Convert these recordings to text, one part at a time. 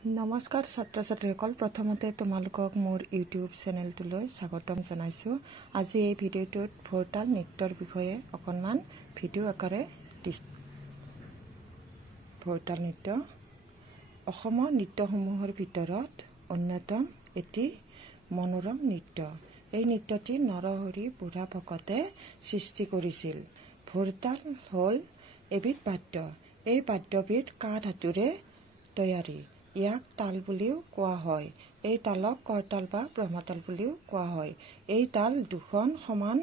নমস্কাৰ ছাত্ৰ ছাত্ৰীসকল, প্ৰথমতে তোমালোকক মোৰ ইউটিউব চেনেলটোলৈ স্বাগতম জনাইছোঁ। আজি এই ভিডিঅ'টোত ভোৰতাল নৃত্যৰ বিষয়ে অকণমান ভিডিঅ' আকাৰে দিছোঁ। ভোৰতাল নৃত্য অসমৰ নৃত্যসমূহৰ ভিতৰত অন্যতম এটি মনোৰম নৃত্য। এই নৃত্যটি নৰহৰি বুঢ়া ভকতে সৃষ্টি কৰিছিল। ভোৰতাল হ'ল এবিধ বাদ্য। এই বাদ্যবিধ কাঠ ধাতুৰে তৈয়াৰী। ইয়াক তাল বুলিও কোৱা হয়। এই তালক কৰতাল বা ব্ৰহ্মতাল বুলিও কোৱা হয়। এই তাল দুখন সমান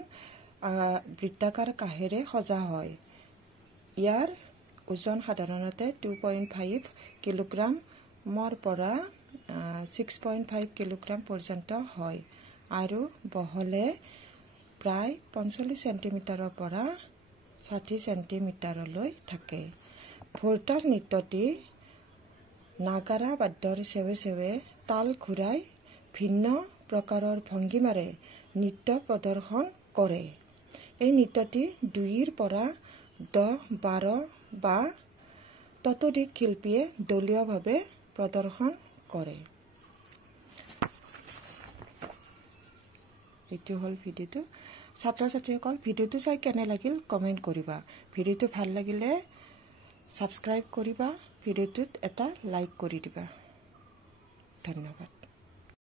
বৃত্তাকাৰ কাঠেৰে সজা হয়। ইয়াৰ ওজন সাধাৰণতে 2.5 কিলোগ্ৰামৰ পৰা 6.5 কিলোগ্ৰাম পৰ্যন্ত হয় আৰু বহলে প্ৰায় 45 চেণ্টিমিটাৰৰ পৰা 60 চেণ্টিমিটাৰলৈ থাকে। ভোৰতাল নৃত্যটি নাগাৰা বাদ্যৰ চেৱে চেৱে তাল ঘূৰাই ভিন্ন প্ৰকাৰৰ ভংগীমাৰে নৃত্য প্ৰদৰ্শন কৰে। এই নৃত্যটি 2ৰ পৰা 10-12 বা ততোধিক শিল্পীয়ে দলীয়ভাৱে প্ৰদৰ্শন কৰে। এইটো হ'ল ভিডিঅ'টো। ছাত্ৰ ছাত্ৰীসকল, ভিডিঅ'টো চাই কেনে লাগিল কমেণ্ট কৰিবা। ভিডিঅ'টো ভাল লাগিলে ছাবস্ক্ৰাইব কৰিবা, ভিডিঅ'টোত এটা লাইক কৰি দিবা। ধন্যবাদ।